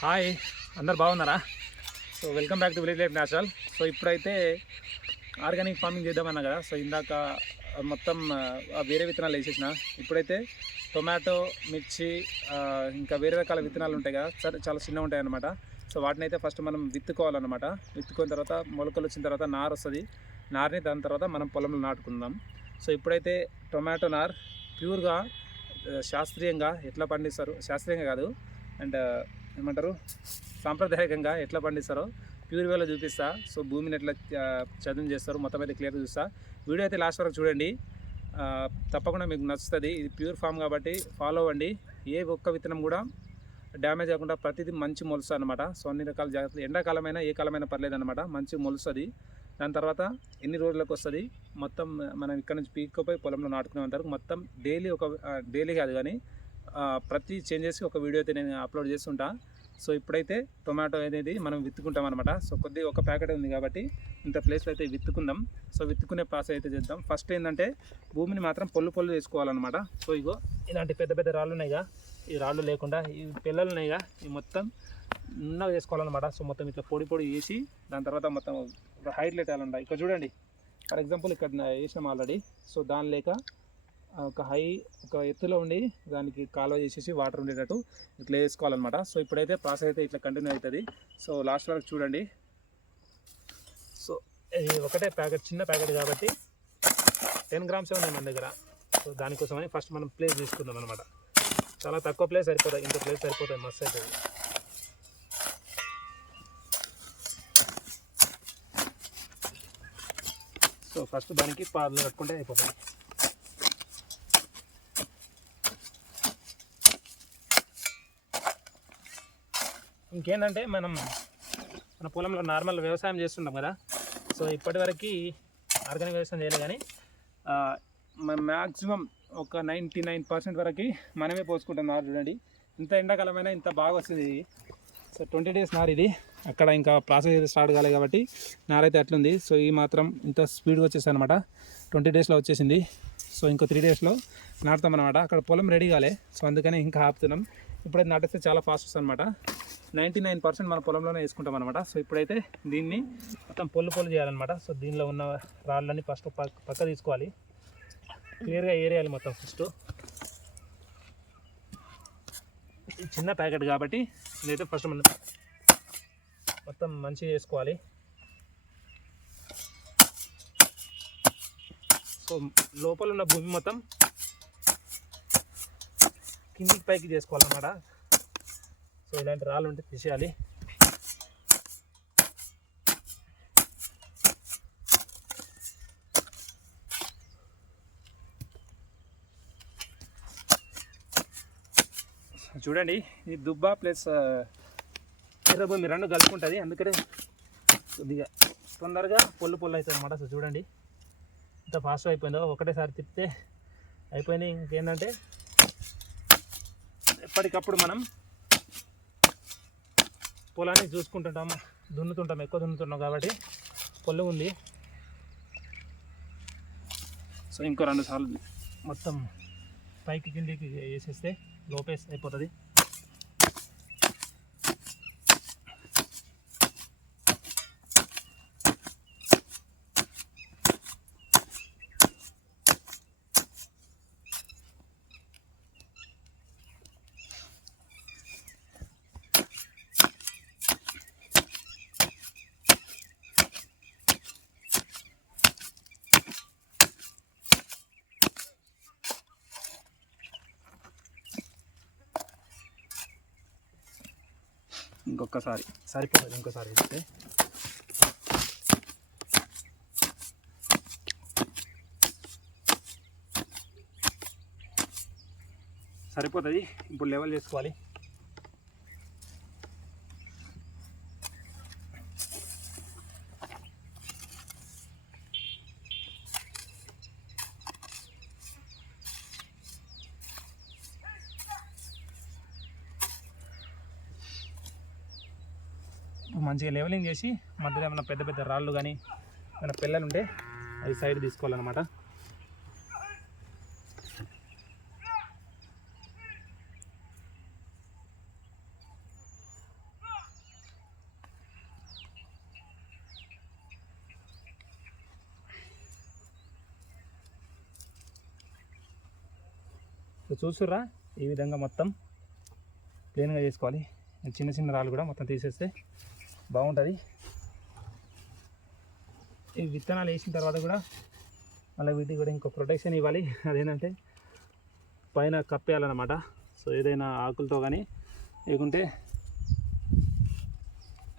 Hi అందరు బాగున్నారా? So welcome back to village life natural. So ఇప్పుడైతే ఆర్గానిక్ ఫార్మింగ్ చేద్దామన్నా కదా. సో ఇందాక మొత్తం ఆ, వేరే విత్తనాలు వేసేసిన. ఇప్పుడైతే టొమాటో మిర్చి ఇంకా వేరే రకాల విత్తనాలు ఉంటాయి కదా. సరే చాలా చిన్నగా ఉంటాయి అన్నమాట సో వాటిని అయితే ఫస్ట్ మనం విత్తుకోవాలన్నమాట. విత్తుకున్న తర్వాత మొలకలు వచ్చిన తర్వాత నారు వస్తుంది. నారుని దాని తర్వాత మనం పొలంలో నాటుకుందాం. సో ఇప్పుడైతే టొమాటో నార్ ప్యూర్గా శాస్త్రీయంగా ఎట్లా పండిస్తారు? శాస్త్రీయంగా కాదు. అండ్ ఏమంటారు? సాంప్రదాయకంగా ఎట్లా పండిస్తారో ప్యూర్ వేలో చూపిస్తా. సో భూమిని ఎట్లా చదును చేస్తారు మొత్తం అయితే క్లియర్గా చూస్తా. వీడియో అయితే లాస్ట్ వరకు చూడండి. తప్పకుండా మీకు నచ్చుతుంది. ఇది ప్యూర్ ఫామ్ కాబట్టి ఫాలో అవ్వండి. ఏ ఒక్క విత్తనం కూడా డ్యామేజ్ అవ్వకుండా ప్రతిదీ మంచి మొలుస్తుంది అనమాట సో అన్ని రకాల జాగ్రత్తలు. ఎండాకాలమైనా ఏ కాలమైనా పర్లేదు అనమాట మంచి మొలుస్తుంది. దాని తర్వాత ఎన్ని రోజులకు వస్తుంది? మొత్తం మనం ఇక్కడ నుంచి పీక్కపోయి పొలంలో నాటుకునే వరకు మొత్తం డైలీ ఒక డైలీ కాదు కానీ ప్రతి చేంజెస్కి ఒక వీడియో అయితే నేను అప్లోడ్ చేస్తుంటా. సో ఇప్పుడైతే టొమాటో అనేది మనం విత్తుకుంటాం అనమాట సో కొద్ది ఒక ప్యాకెట్ ఉంది కాబట్టి ఇంత ప్లేస్లో అయితే విత్తుకుందాం. సో విత్తుకునే ప్రాసెస్ అయితే చేద్దాం. ఫస్ట్ ఏంటంటే భూమిని మాత్రం పొల్లు పొల్లు చేసుకోవాలన్నమాట సో ఇగో ఇలాంటి పెద్ద పెద్ద రాళ్ళు ఉన్నాయిగా ఈ రాళ్ళు లేకుండా ఈ పిల్లలు ఉన్నాయిగా ఈ మొత్తం ఉన్నగా చేసుకోవాలన్నమాట సో మొత్తం ఇట్లా పొడి పొడి వేసి దాని తర్వాత మొత్తం ఒక హైట్ పెట్టాలన్నమాట ఇక్కడ చూడండి. ఫర్ ఎగ్జాంపుల్ ఇక్కడ వేసినాం ఆల్రెడీ. సో దాని లేక ఒక హై ఒక ఎత్తులో ఉండి దానికి కాలువ చేసేసి వాటర్ ఉండేటట్టు ఇట్లా వేసుకోవాలన్నమాట. సో ఇప్పుడైతే ప్రాసెస్ అయితే ఇట్లా కంటిన్యూ అవుతుంది. సో లాస్ట్ వరకు చూడండి. సో ఇది ఒకటే ప్యాకెట్ చిన్న ప్యాకెట్ కాబట్టి టెన్ గ్రామ్స్ ఉన్నాయి మన దగ్గర? సో దానికోసమని ఫస్ట్ మనం ప్లేస్ తీసుకుందాం అనమాట చాలా తక్కువ ప్లేస్ సరిపోతుంది ఇంత ప్లేస్ సరిపోతాయి. మస్తు అవుతుంది. సో ఫస్ట్ దానికి పాలు కట్టుకుంటే అయిపోతుంది ఇంకేంటంటే మనం మన పొలంలో నార్మల్ వ్యవసాయం చేస్తుంటాం కదా. సో ఇప్పటివరకు ఆర్గానిక్ వ్యవసాయం చేయలేదు కానీ మ్యాక్సిమం ఒక నైంటీ నైన్ పర్సెంట్ వరకు మనమే పోసుకుంటాం నారు చూడండి. ఇంత ఎండాకాలమైనా ఇంత బాగా వస్తుంది ఇది. సో ట్వంటీ డేస్ నారు ఇది. అక్కడ ఇంకా ప్రాసెస్ అయితే స్టార్ట్ కాలేదు కాబట్టి నారైతే అట్లుంది. సో ఈ మాత్రం ఇంత స్పీడ్గా వచ్చేసి అనమాట ట్వంటీ డేస్లో వచ్చేసింది. సో ఇంకో త్రీ డేస్లో నాటుతాం అనమాట అక్కడ పొలం రెడీ కాలే. సో అందుకని ఇంకా ఆపుతున్నాం. ఇప్పుడైతే నాటిస్తే చాలా ఫాస్ట్ వస్తుంది అనమాట నైంటీ నైన్ పర్సెంట్ మన పొలంలోనే వేసుకుంటాం అనమాట సో ఇప్పుడైతే దీన్ని మొత్తం పొల్లు పొల్లు చేయాలన్నమాట. సో దీనిలో ఉన్న రాళ్ళని ఫస్ట్ పక్క పక్క తీసుకోవాలి. క్లియర్గా ఏరేయాలి మొత్తం ఫస్ట్. చిన్న ప్యాకెట్ కాబట్టి ఇదైతే ఫస్ట్ మనం మొత్తం మంచిగా చేసుకోవాలి. సో లోపల ఉన్న భూమి మొత్తం కిందికి పైకి చేసుకోవాలన్నమాట. సో ఇలాంటి రాళ్ళు ఉంటే తీసేయాలి. చూడండి ఈ దుబ్బ ప్లస్ ఎర్రభూమి రెండు కలుపుకుంటుంది. అందుకనే కొద్దిగా తొందరగా పొల్లు పొల్లు అవుతుంది అనమాట సో చూడండి ఇంత ఫాస్ట్ అయిపోయిందో. ఒకటేసారి తిప్పితే అయిపోయినాయి ఇంకేంటంటే ఎప్పటికప్పుడు మనం పొలాన్ని చూసుకుంటుంటాం దున్నుతుంటాం ఎక్కువ దున్నుతుంటాం కాబట్టి. పొల్లు ఉంది. సో ఇంకో రెండు సార్లు మొత్తం పైకి కిందికి వేసేస్తే లోపేస్ అయిపోతుంది. ఇంకొకసారి. సరిపోతుంది ఇంకోసారి వేస్తే సరిపోతుంది ఇప్పుడు లెవెల్ చేసుకోవాలి. మంచిగా లెవెలింగ్ చేసి మధ్యలో ఏమైనా పెద్ద పెద్ద రాళ్ళు కానీ ఏమైనా పిల్లలు ఉంటే అది సైడ్ తీసుకోవాలన్నమాట. చూసుర్రా ఈ విధంగా మొత్తం క్లీన్గా చేసుకోవాలి. చిన్న చిన్న రాళ్ళు కూడా మొత్తం తీసేస్తే బాగుంటుంది. ఈ విత్తనాలు వేసిన తర్వాత కూడా మళ్ళీ వీటికి కూడా ఇంకో ప్రొటెక్షన్ ఇవ్వాలి. అదేంటంటే పైన కప్పేయాలన్నమాట. సో ఏదైనా ఆకులతో కానీ లేకుంటే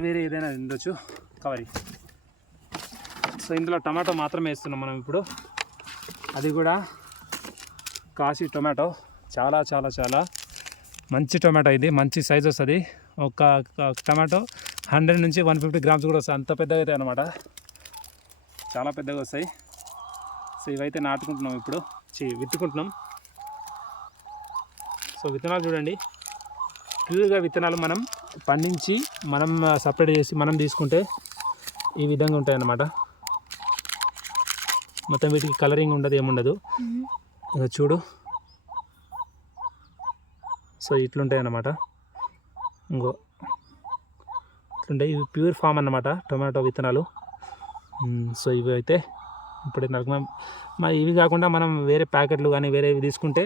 వేరే ఏదైనా ఉండొచ్చు కవరి. సో ఇందులో టమాటో మాత్రమే వేస్తున్నాం మనం ఇప్పుడు. అది కూడా కాశీ టొమాటో. చాలా చాలా చాలా మంచి టొమాటో ఇది. మంచి సైజ్ వస్తుంది. ఒక ఒక టమాటో హండ్రెడ్ నుంచి వన్ ఫిఫ్టీ గ్రామ్స్ కూడా వస్తాయి. అంత పెద్దగా అవుతాయి అనమాట చాలా పెద్దగా వస్తాయి. సో ఇవైతే నాటుకుంటున్నాం ఇప్పుడు. చి విత్తుకుంటున్నాం. సో విత్తనాలు చూడండి. ప్యూర్గా విత్తనాలు మనం పండించి మనం సపరేట్ చేసి మనం తీసుకుంటే ఈ విధంగా ఉంటాయి అన్నమాట. మొత్తం వీటికి కలరింగ్ ఉండదు ఏముండదు. ఇక చూడు. సో ఇట్లుంటాయి అన్నమాట. ఇంకో ఉండే ఇవి ప్యూర్ ఫామ్ అన్నమాట టొమాటో విత్తనాలు. సో ఇవి అయితే ఇప్పుడు నరకం మరి ఇవి కాకుండా మనం వేరే ప్యాకెట్లు కానీ వేరే తీసుకుంటే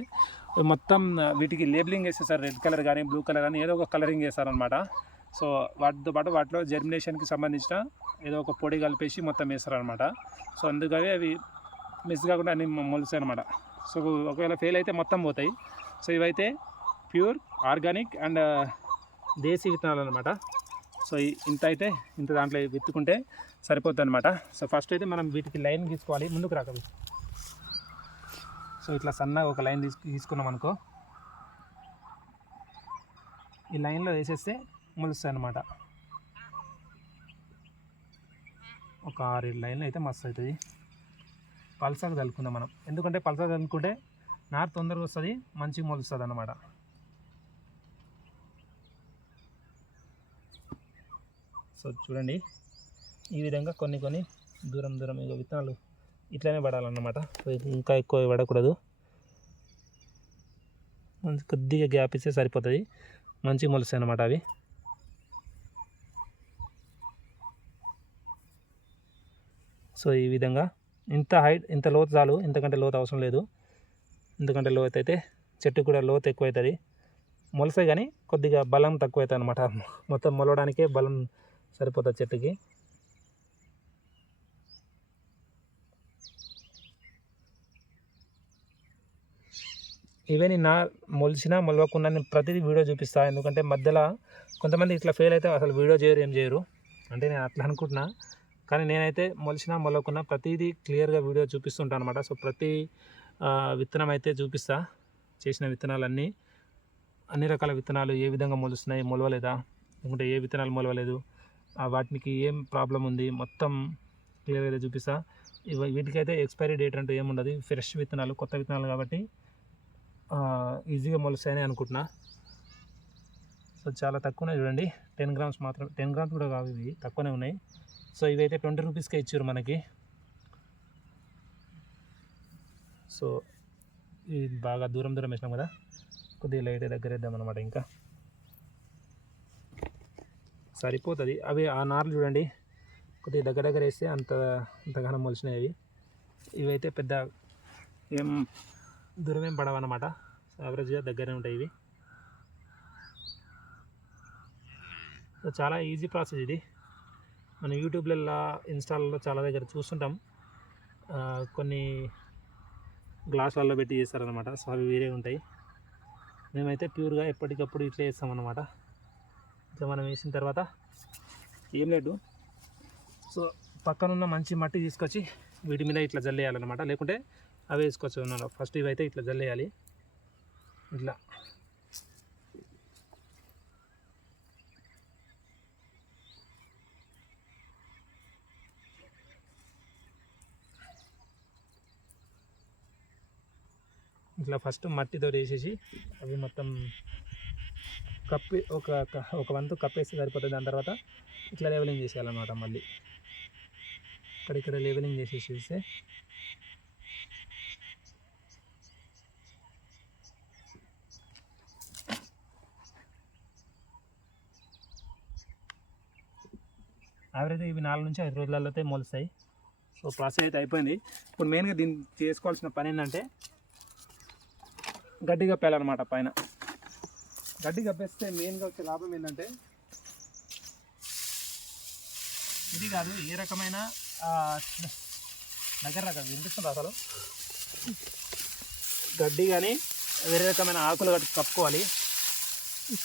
మొత్తం వీటికి లేబులింగ్ వేసేసారు రెడ్ కలర్ కానీ బ్లూ కలర్ కానీ ఏదో ఒక కలరింగ్ వేస్తారనమాట సో వాటితో పాటు వాటిలో జర్మినేషన్కి సంబంధించిన ఏదో ఒక పొడి కలిపేసి మొత్తం వేస్తారనమాట సో అందుకని అవి మిస్ కాకుండా అన్ని మొలుస్తాయి అనమాట సో ఒకవేళ ఫెయిల్ అయితే మొత్తం పోతాయి. సో ఇవైతే ప్యూర్ ఆర్గానిక్ అండ్ దేశీ విత్తనాలు అనమాట సో ఇంత అయితే ఇంత దాంట్లో విత్తుకుంటే సరిపోతుంది అనమాట సో ఫస్ట్ అయితే మనం వీటికి లైన్ గీసుకోవాలి. ముందుకు రాకవి సో ఇట్లా సన్నగా ఒక లైన్ తీసుకు తీసుకున్నాం అనుకో. ఈ లైన్లో వేసేస్తే మొలుస్తాయి అనమాట ఒక ఆరు లైన్లు అయితే మస్తు అవుతుంది. పల్సర్ కలుపుకుందాం మనం. ఎందుకంటే పల్సర్ కలుపుకుంటే నార్ తొందరగా వస్తుంది మంచిగా మొలుస్తుంది అనమాట సో చూడండి. ఈ విధంగా కొన్ని కొన్ని దూరం దూరం ఇక విత్తనాలు ఇట్లానే పడాలన్నమాట. ఇంకా ఎక్కువ పడకూడదు. మంచి కొద్దిగా గ్యాప్ ఇస్తే సరిపోతుంది. మంచిగా మొలుస్తాయి అన్నమాట అవి. సో ఈ విధంగా ఇంత హైట్ ఇంత లోతు చాలు. ఇంతకంటే లోతు అవసరం లేదు. ఎందుకంటే లోతు అయితే చెట్టు కూడా లోతు ఎక్కువ అవుతుంది మొలసాయి కానీ కొద్దిగా బలం తక్కువ అవుతుంది అనమాట మొత్తం మొలవడానికే బలం సరిపోతుంది చెట్టుకి. ఈవెన్ నా మొలిచినా మొలవకుండా నేను ప్రతిదీ వీడియో చూపిస్తాను ఎందుకంటే మధ్యలో కొంతమంది ఇట్లా ఫెయిల్ అయితే అసలు వీడియో చేయరు ఏం చేయరు. అంటే నేను అట్లా అనుకుంటున్నా. కానీ నేనైతే మొలిచినా మొలవకున్నా ప్రతిదీ క్లియర్గా వీడియో చూపిస్తుంటాను అనమాట సో ప్రతి విత్తనం అయితే చూపిస్తా. చేసిన విత్తనాలన్నీ. అన్ని రకాల విత్తనాలు ఏ విధంగా మొలుస్తున్నాయి మొలవలేదా? లేకుంటే ఏ విత్తనాలు మొలవలేదు? వాటికి ఏం ప్రాబ్లం ఉంది మొత్తం క్లియర్గా అయితే చూపిస్తా. వీటికైతే ఎక్స్పైరీ డేట్ అంటూ ఏముండదు ఫ్రెష్ విత్తనాలు కొత్త విత్తనాలు కాబట్టి ఈజీగా మొలుస్తాయని అనుకుంటున్నా. సో చాలా తక్కువనే చూడండి. టెన్ గ్రామ్స్ మాత్రం టెన్ గ్రామ్స్ కూడా కావు ఇవి తక్కువనే ఉన్నాయి. సో ఇవైతే ట్వంటీ రూపీస్కే ఇచ్చారు మనకి. సో ఇది బాగా దూరం దూరం వేసినాం కదా కొద్దిగా లైట్ దగ్గర వేద్దాం అనమాట ఇంకా. సరిపోతుంది. అవి ఆ నార్లు చూడండి. కొద్దిగా దగ్గర దగ్గర వేస్తే అంత అంతగానం మొలిచినాయి అవి. ఇవైతే పెద్ద ఏం దూరం ఏం పడవన్నమాట యావరేజ్గా దగ్గరే ఉంటాయి ఇవి. చాలా ఈజీ ప్రాసెస్ ఇది. మనం యూట్యూబ్లలో ఇన్స్టాల్లో చాలా దగ్గర చూస్తుంటాం. కొన్ని గ్లాసులలో పెట్టి చేస్తారనమాట సో అవి వేరే ఉంటాయి. మేమైతే ప్యూర్గా ఎప్పటికప్పుడు ఇట్లా చేస్తామన్నమాట. ఇట్లా మనం వేసిన తర్వాత ఏం లేదు. సో పక్కనున్న మంచి మట్టి తీసుకొచ్చి వీటి మీద ఇట్లా జల్లేయాలన్నమాట. లేకుంటే అవి వేసుకోవచ్చు ఉన్నాను ఫస్ట్ ఇవైతే ఇట్లా జల్లేయాలి. ఇట్లా. ఇట్లా ఫస్ట్ మట్టితో వేసేసి అవి మొత్తం కప్పి ఒక క- ఒక వంతు కప్పేస్తే సరిపోతుంది. దాని తర్వాత ఇట్లా లెవెలింగ్ చేసేయాలన్నమాట మళ్ళీ. ఇక్కడ ఇక్కడ లెవెలింగ్ చేసేసేస్తే యావరేజ్ ఇవి నాలుగు నుంచి ఐదు రోజులలో అయితే మొలుస్తాయి. సో ప్రాసెస్ అయితే అయిపోయింది. ఇప్పుడు మెయిన్గా దీన్ని చేసుకోవాల్సిన పని ఏంటంటే గడ్డి కప్పాలన్నమాట పైన. గడ్డి కప్పేస్తే మెయిన్గా వచ్చే లాభం ఏంటంటే ఇది కాదు ఏ రకమైన దగ్గర రకం వినిపిస్తుంది అసలు? గడ్డి కానీ వేరే రకమైన ఆకులు కప్పుకోవాలి.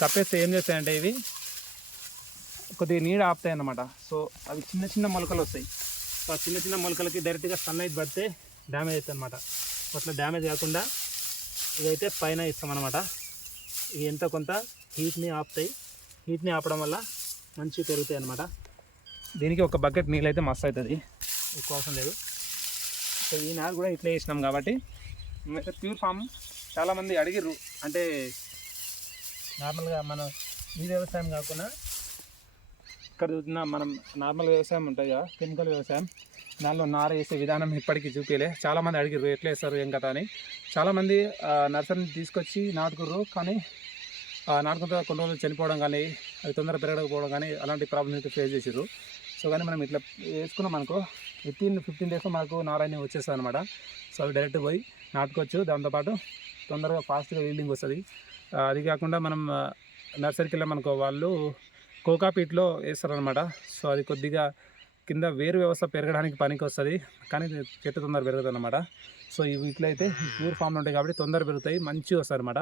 కప్పేస్తే ఏం చేస్తాయంటే ఇవి కొద్దిగా నీడ ఆపుతాయి అన్నమాట. సో అవి చిన్న చిన్న మొలకలు వస్తాయి. సో ఆ చిన్న చిన్న మొలకలకి డైరెక్ట్గా సన్లైట్ పడితే డ్యామేజ్ అవుతుంది అనమాట అట్లా డ్యామేజ్ కాకుండా ఇదైతే పైన ఇస్తామన్నమాట ఇవి ఎంత కొంత హీట్ని ఆపుతాయి. హీట్ని ఆపడం వల్ల మంచిగా పెరుగుతాయి అన్నమాట. దీనికి ఒక బకెట్ నీళ్ళు అయితే మస్తు అవుతుంది ఎక్కువ అవసరం లేదు. సో ఈ నారు కూడా ఇట్లా వేసినాం కాబట్టి ప్యూర్ ఫామ్ చాలామంది అడిగిర్రు. అంటే నార్మల్గా మన ఈ వ్యవసాయం కాకుండా ఇక్కడ చూసిన మనం నార్మల్ వ్యవసాయం ఉంటుంది కదా కెమికల్ వ్యవసాయం. దానిలో నార వేసే విధానం ఇప్పటికీ చూపించలే చాలామంది అడిగిర్రు ఎట్లా వేస్తారు ఏం కదా అని. చాలామంది నర్సరీని తీసుకొచ్చి నాటుకుర్రు కానీ నాటుకున్న కొన్ని రోజులు చనిపోవడం కానీ అవి తొందరగా పెరగకపోవడం కానీ అలాంటి ప్రాబ్లమ్స్ అయితే ఫేస్ చేసారు సో కానీ మనం ఇట్లా వేసుకున్నాం అనుకో వితిన్ ఫిఫ్టీన్ డేస్లో మనకు నారాయణ వచ్చేస్తుంది అనమాట సో అవి డైరెక్ట్ పోయి నాటుకోవచ్చు. దాంతోపాటు తొందరగా ఫాస్ట్గా ఈల్డింగ్ వస్తుంది. అది కాకుండా మనం నర్సరీకి వెళ్ళే వాళ్ళు కోకాపీట్లో వేస్తారనమాట సో అది కొద్దిగా కింద వేరు వ్యవస్థ పెరగడానికి పనికి వస్తుంది కానీ చెట్టు తొందర పెరుగుతుంది అనమాట సో ఇవి ఇట్లయితే ప్యూర్ ఫామ్లో ఉంటాయి కాబట్టి తొందర పెరుగుతాయి మంచిగా వస్తాయి అనమాట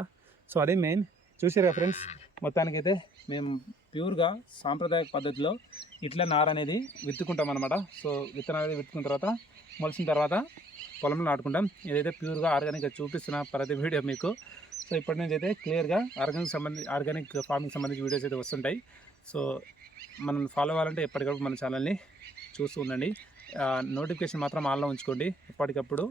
సో అదే మెయిన్. చూసారా ఫ్రెండ్స్ మొత్తానికైతే మేము ప్యూర్గా సాంప్రదాయక పద్ధతిలో ఇట్లా నార అనేది విత్తుకుంటాం అనమాట సో విత్తనాలు అనేది విత్తుకున్న తర్వాత మొలిసిన తర్వాత పొలంలో నాటుకుంటాం. ఇదైతే ప్యూర్గా ఆర్గానిక్గా చూపిస్తున్న ప్రతి వీడియో మీకు. సో ఇప్పటి నుంచి అయితే క్లియర్గా ఆర్గానిక్ సంబంధించి ఆర్గానిక్ ఫార్మింగ్ సంబంధించి వీడియోస్ అయితే వస్తుంటాయి. సో మనం ఫాలో అవ్వాలంటే ఎప్పటికప్పుడు మన ఛానల్ని చూస్తూ ఉండండి. నోటిఫికేషన్ మాత్రం ఆన్లో ఉంచుకోండి. ఎప్పటికప్పుడు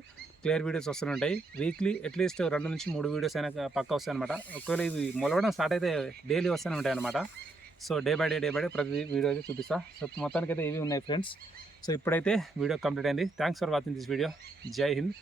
క్లియర్ వీడియోస్ వస్తుంటాయి వీక్లీ అట్లీస్ట్ రెండు నుంచి మూడు వీడియోస్ అయినా పక్క వస్తాయి అనమాట ఒకవేళ ఇవి మొలవడం స్టార్ట్ అయితే డైలీ వస్తూనే ఉంటాయి అనమాట so day by day day by day ప్రతి వీడియో అయితే చూపిస్తా. సో మొత్తానికి అయితే ఇవి ఉన్నాయి ఫ్రెండ్స్ సో ఇప్పుడైతే వీడియో కంప్లీట్ అయింది. Thanks for watching this video Jai Hind